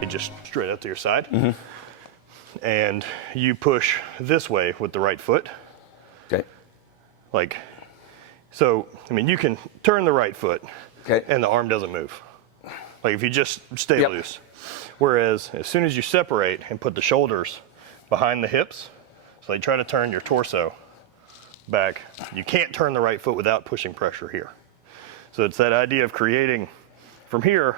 it just straight out to your side. And you push this way with the right foot. Okay. Like, so, I mean, you can turn the right foot and the arm doesn't move. Like if you just stay loose. Whereas as soon as you separate and put the shoulders behind the hips, so you try to turn your torso back, you can't turn the right foot without pushing pressure here. So it's that idea of creating from here,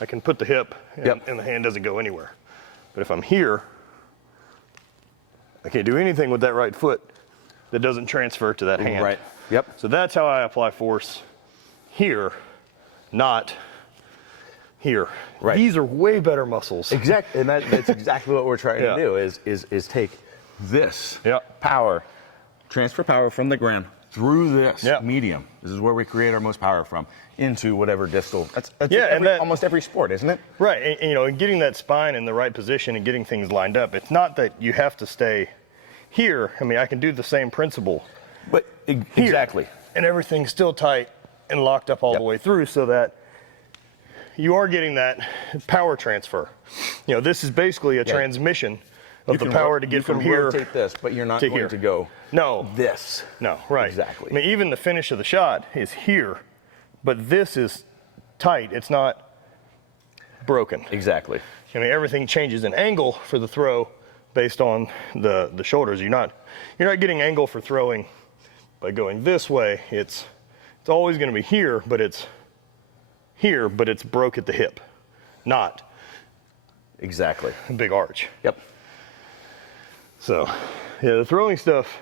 I can put the hip and the hand doesn't go anywhere. But if I'm here, I can't do anything with that right foot that doesn't transfer to that hand. Right. Yep. So that's how I apply force here, not here. Right. These are way better muscles. Exactly, and that's exactly what we're trying to do is take this power, transfer power from the ground through this medium. This is where we create our most power from into whatever distal. That's almost every sport, isn't it? Right, and, you know, and getting that spine in the right position and getting things lined up. It's not that you have to stay here. I mean, I can do the same principle, but exactly, and everything's still tight and locked up all the way through, so that you are getting that power transfer. You know, this is basically a transmission of the power to get from here. You can rotate this, but you're not going to go this. No, right. Exactly. I mean, even the finish of the shot is here, but this is tight. It's not broken. Exactly. I mean, everything changes in angle for the throw based on the shoulders. You're not getting angle for throwing by going this way. It's always going to be here, but it's here, but it's broke at the hip, not exactly a big arch. Yep. So, yeah, the throwing stuff,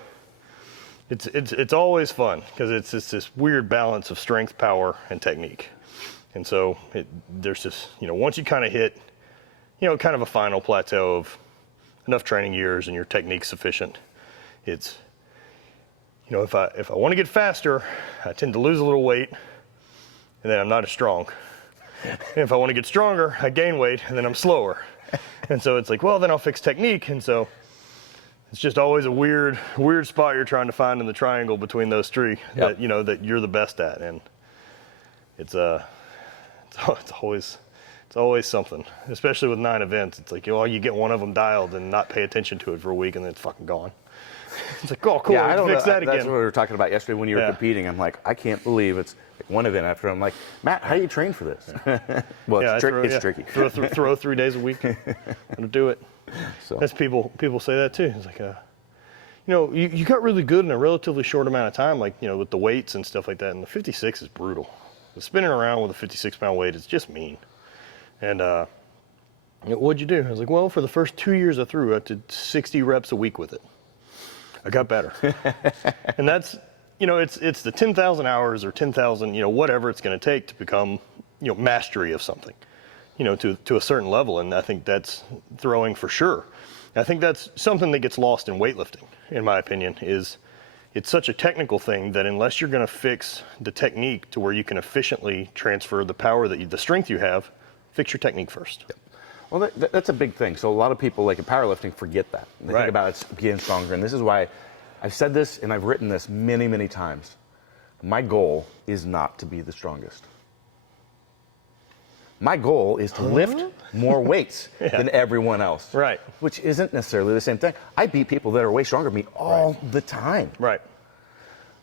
it's always fun because it's just this weird balance of strength, power, and technique. And so there's just, you know, once you kind of hit, you know, kind of a final plateau of enough training years and your technique's sufficient, it's, you know, if I want to get faster, I tend to lose a little weight, and then I'm not as strong. And if I want to get stronger, I gain weight, and then I'm slower. And so it's like, well, then I'll fix technique. And so it's just always a weird spot you're trying to find in the triangle between those three that, you know, that you're the best at. And it's always something, especially with 9 events. It's like, you get one of them dialed and not pay attention to it for a week, and then it's fucking gone. It's like, oh, cool, yeah, I don't fix that again. That's what we were talking about yesterday when you were competing. I'm like, I can't believe it's like one event after. I'm like, Matt, how do you train for this? Well, it's tricky. Throw 3 days a week and do it. So that's people say that too. It's like, you know, you got really good in a relatively short amount of time, like, you know, with the weights and stuff like that. And the 56 is brutal. The spinning around with a 56-pound weight is just mean. And you know, what'd you do? I was like, well, for the first 2 years I threw, I did 60 reps a week with it. I got better. And that's, you know, it's the 10,000 hours or 10,000, you know, whatever it's going to take to become, you know, mastery of something, you know, to a certain level. And I think that's throwing for sure. I think that's something that gets lost in weightlifting, in my opinion, is it's such a technical thing that unless you're going to fix the technique to where you can efficiently transfer the power the strength you have, fix your technique first. Yep. Well, that's a big thing. So a lot of people, like in powerlifting, forget that. They think about it getting stronger. And this is why I've said this and I've written this many, many times. My goal is not to be the strongest. My goal is to lift more weights than everyone else. Right. Which isn't necessarily the same thing. I beat people that are way stronger than me all the time. Right.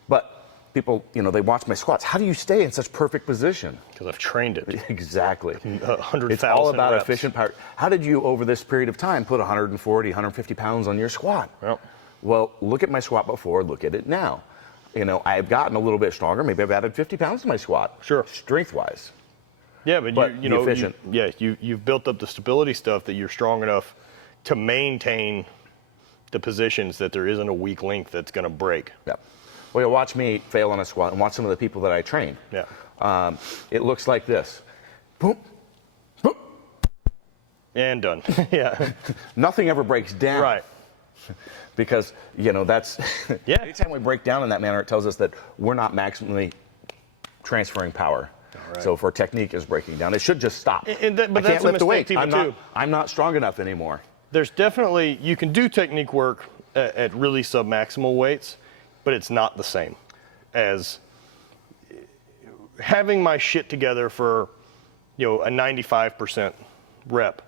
But people, you know, they watch my squats. How do you stay in such perfect position? Because I've trained it. Exactly. 100,000 It's all about reps. efficient power. How did you, over this period of time, put 140, 150 pounds on your squat? Well, look at my squat before, look at it now. You know, I've gotten a little bit stronger. Maybe I've added 50 pounds to my squat. Sure. Strength-wise. Yeah, but you know, efficient. You've built up the stability stuff that you're strong enough to maintain the positions that there isn't a weak link that's going to break. Yeah. Well, you watch me fail on a squat and watch some of the people that I train. Yeah. It looks like this. Boom, boom. And done. Yeah. Nothing ever breaks down. Right. Because, you know, that's, anytime we break down in that manner, it tells us that we're not maximally transferring power. Right. So if our technique is breaking down, it should just stop. But I that's can't a lift the weight. mistake people do. I'm not strong enough anymore. There's definitely, you can do technique work at really submaximal weights, but it's not the same as having my shit together for, you know, a 95% rep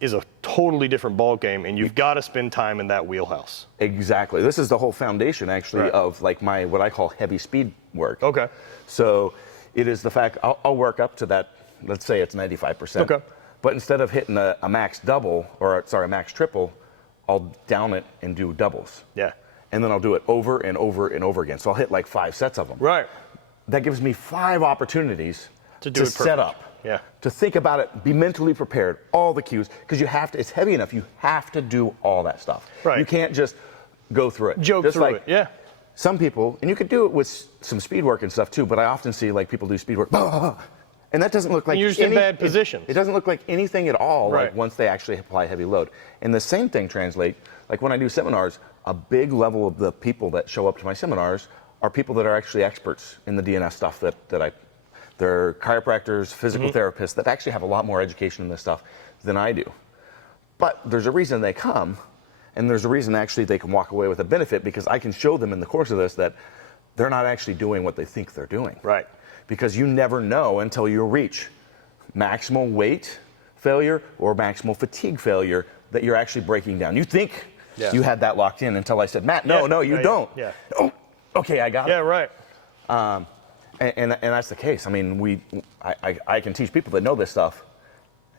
is a totally different ball game, and you've got to spend time in that wheelhouse. Exactly. This is the whole foundation, actually, of like my what I call heavy speed work. Okay. So it is the fact I'll work up to that. Let's say it's 95%. Okay. But instead of hitting a max double, or sorry, a max triple, I'll down it and do doubles. Yeah. And then I'll do it over and over and over again. So I'll hit like 5 sets of them. Right. That gives me 5 opportunities to set up. Yeah. To think about it, be mentally prepared, all the cues, because you have to, it's heavy enough, you have to do all that stuff. Right. You can't just go through it. Joke just through like it, yeah. Some people, and you could do it with some speed work and stuff too, but I often see like people do speed work, and that doesn't look like you're just in bad positions. It doesn't look like anything at all, right. like once they actually apply heavy load. And the same thing translates, like when I do seminars, a big level of the people that show up to my seminars are people that are actually experts in the DNS stuff they're chiropractors, physical therapists that actually have a lot more education in this stuff than I do. But there's a reason they come, and there's a reason actually they can walk away with a benefit, because I can show them in the course of this that they're not actually doing what they think they're doing. Right. Because you never know until you reach maximal weight failure or maximal fatigue failure that you're actually breaking down. You think you had that locked in until I said, Matt, no, you don't. Yeah. Oh, okay, I got it. Yeah, right. And that's the case. I mean, I can teach people that know this stuff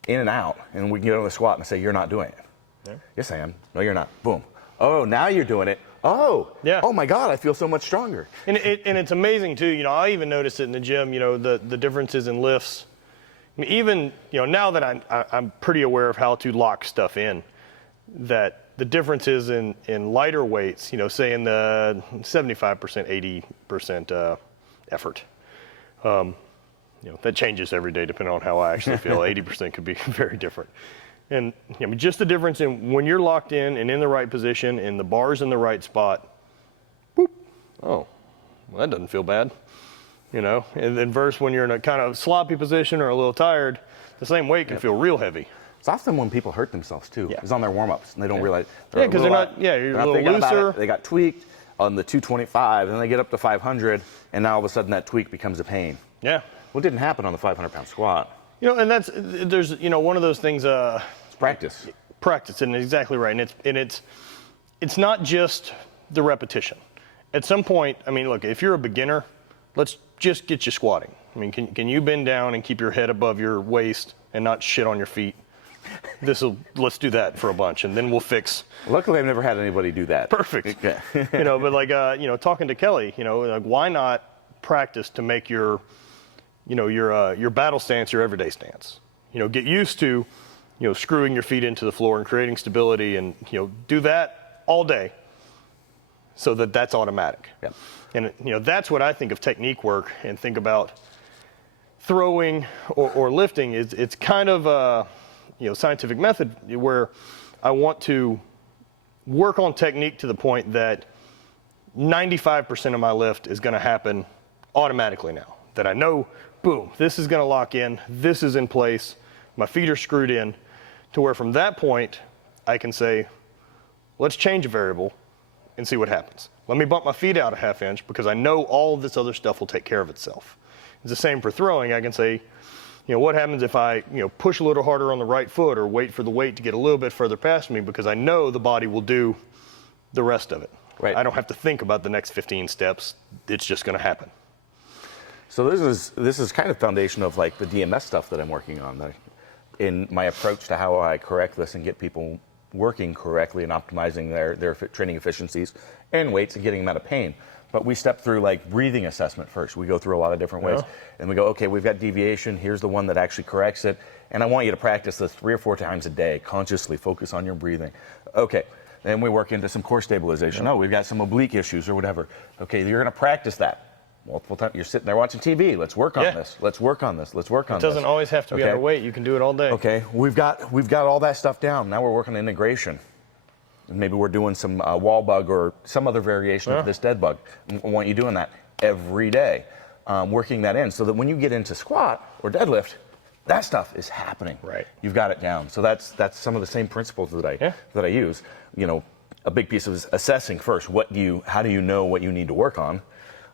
in and out, and we can get on the squat and say, you're not doing it. Yeah. Yes, I am. No, you're not. Boom. Oh, now you're doing it. Oh, yeah. Oh my God, I feel so much stronger. And it's amazing too. I even noticed it in the gym. The differences in lifts. I mean, even now that I'm pretty aware of how to lock stuff in, that the differences in lighter weights. Say in the 75%, 80% effort. That changes every day depending on how I actually feel. 80% could be very different. And just the difference in when you're locked in and in the right position and the bar's in the right spot, boop, oh, well, that doesn't feel bad. And then versus when you're in a kind of sloppy position or a little tired, the same weight can feel real heavy. It's often when people hurt themselves too. Yeah. It's on their warm-ups and they don't realize. Because they're not, you're a little looser. They got tweaked on the 225, and then they get up to 500, and now all of a sudden that tweak becomes a pain. Yeah. Well, it didn't happen on the 500-pound squat. And there's one of those things. It's practice. Practice, and exactly right. And it's not just the repetition. At some point, look, if you're a beginner, let's just get you squatting. Can you bend down and keep your head above your waist and not shit on your feet? Let's do that for a bunch, and then we'll fix. Luckily, I've never had anybody do that. Perfect. Okay. But like, talking to Kelly, like, why not practice to make your battle stance your everyday stance? Get used to, screwing your feet into the floor and creating stability, and do that all day, so that's automatic. Yeah. And that's what I think of technique work, and think about throwing or lifting. It's kind of a scientific method where I want to work on technique to the point that 95% of my lift is going to happen automatically now. That I know, boom, this is going to lock in, this is in place, my feet are screwed in, to where from that point I can say, let's change a variable and see what happens. Let me bump my feet out a half inch, because I know all of this other stuff will take care of itself. It's the same for throwing. I can say, what happens if I, push a little harder on the right foot, or wait for the weight to get a little bit further past me, because I know the body will do the rest of it. Right. I don't have to think about the next 15 steps. It's just going to happen. So this is kind of foundation of like the DMS stuff that I'm working on, in my approach to how I correct this and get people working correctly and optimizing their training efficiencies and weights and getting them out of pain. But we step through like breathing assessment first. We go through a lot of different ways, and we go, okay, we've got deviation. Here's the one that actually corrects it, and I want you to practice this 3 or 4 times a day. Consciously focus on your breathing. Okay, then we work into some core stabilization. Oh, we've got some oblique issues or whatever. Okay, you're going to practice that multiple times. You're sitting there watching TV. Let's work on this. Let's work on this. Let's work on this. It doesn't always have to be underweight. You can do it all day. Okay, we've got all that stuff down. Now we're working on integration. Maybe we're doing some wall bug or some other variation of this dead bug. I want you doing that every day, working that in, so that when you get into squat or deadlift, that stuff is happening. Right. You've got it down. So that's some of the same principles that I use. A big piece of assessing first. How do you know what you need to work on,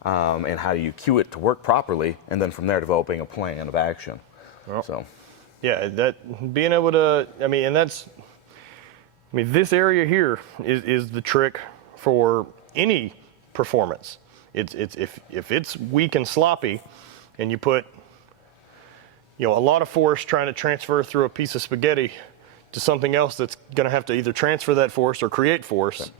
and how do you cue it to work properly, and then from there developing a plan of action. Well, so. Yeah, that being able to, this area here is the trick for any performance. It's if it's weak and sloppy, and you put, a lot of force trying to transfer through a piece of spaghetti to something else that's going to have to either transfer that force or create force. Okay.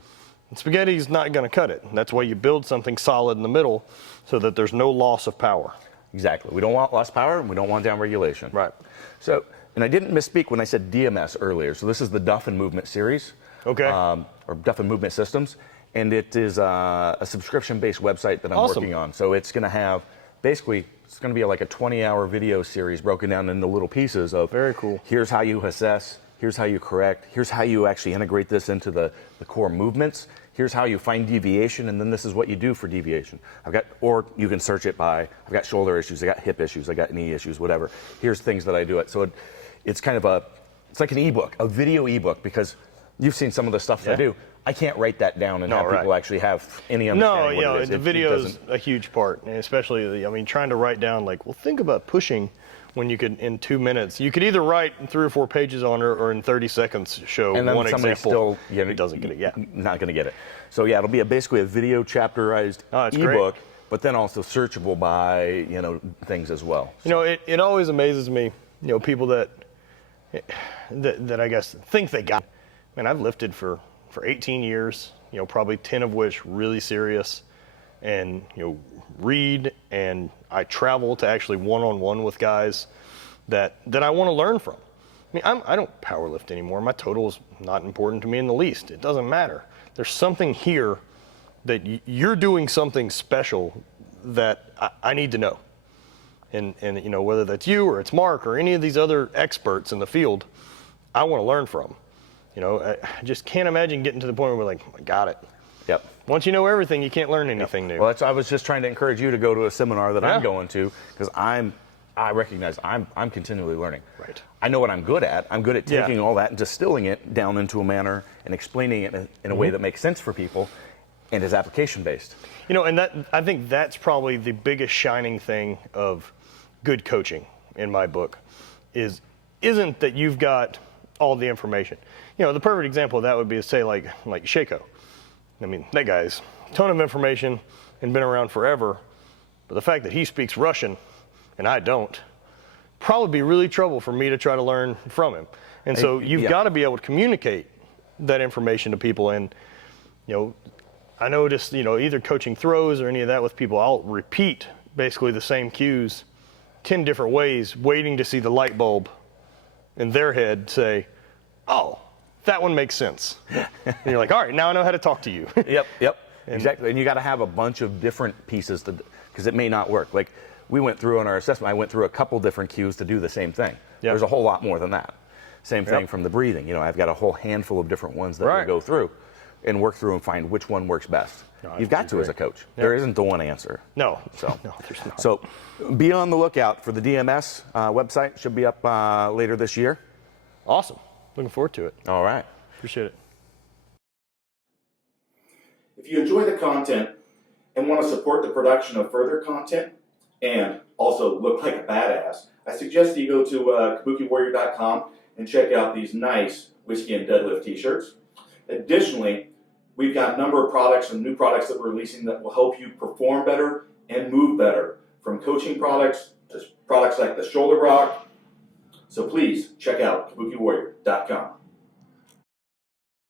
And spaghetti's not going to cut it. That's why you build something solid in the middle so that there's no loss of power. Exactly. We don't want lost power, and we don't want down regulation. Right. So, and I didn't misspeak when I said DMS earlier. So this is the Duffin Movement Series. Okay. Or Duffin Movement Systems. And it is a subscription-based website that I'm working on. So it's going to have, basically, it's going to be like a 20-hour video series broken down into little pieces of, very cool. Here's how you assess, here's how you correct, here's how you actually integrate this into the core movements, here's how you find deviation, and then this is what you do for deviation. Or you can search it by, I've got shoulder issues, I got hip issues, I got knee issues, whatever. Here's things that I do it. So it's kind of it's like an ebook, a video ebook, because you've seen some of the stuff that I do. I can't write that down and have people actually have any understanding what it is. The video is a huge part, and especially, trying to write down, think about pushing when you could, in 2 minutes. You could either write 3 or 4 pages on it, or in 30 seconds show and then one example. Still, doesn't get it, not going to get it. So it'll be basically a video chapterized ebook, but then also searchable by, things as well. So. It always amazes me, people that I guess think they got it. I've lifted for 18 years, probably 10 of which really serious, and, read, and I travel to actually one-on-one with guys that I want to learn from. I don't powerlift anymore. My total is not important to me in the least. It doesn't matter. There's something here that you're doing something special that I need to know. And whether that's you or it's Mark or any of these other experts in the field, I want to learn from. I just can't imagine getting to the point where we're like, I got it. Yep. Once you know everything, you can't learn anything new. Well, I was just trying to encourage you to go to a seminar that I'm going to, because I recognize I'm continually learning. Right. I know what I'm good at. I'm good at taking all that and distilling it down into a manner and explaining it in a way that makes sense for people and is application based. And I think that's probably the biggest shining thing of good coaching in my book isn't that you've got all the information. The perfect example of that would be to say like Shako. That guy's a ton of information and been around forever, but the fact that he speaks Russian and I don't, probably be really trouble for me to try to learn from him. And so you've got to be able to communicate that information to people. And, I noticed, either coaching throws or any of that with people, I'll repeat basically the same cues 10 different ways, waiting to see the light bulb in their head say, oh, that one makes sense. And you're like, all right, now I know how to talk to you. Yep, exactly. And you got to have a bunch of different pieces because it may not work. Like we went through on our assessment, I went through a couple different cues to do the same thing. Yep. There's a whole lot more than that. Same thing from the breathing. I've got a whole handful of different ones that we go through and work through and find which one works best. No, you've got to as a coach. Yep. There isn't the one answer. No, so no, there's not. So be on the lookout for the DMS website. Should be up later this year. Awesome. Looking forward to it. All right. Appreciate it. If you enjoy the content and want to support the production of further content and also look like a badass, I suggest you go to kabukiwarrior.com and check out these nice whiskey and deadlift t-shirts. Additionally, we've got a number of products and new products that we're releasing that will help you perform better and move better, from coaching products to products like the shoulder rock. So please check out kabukiwarrior.com.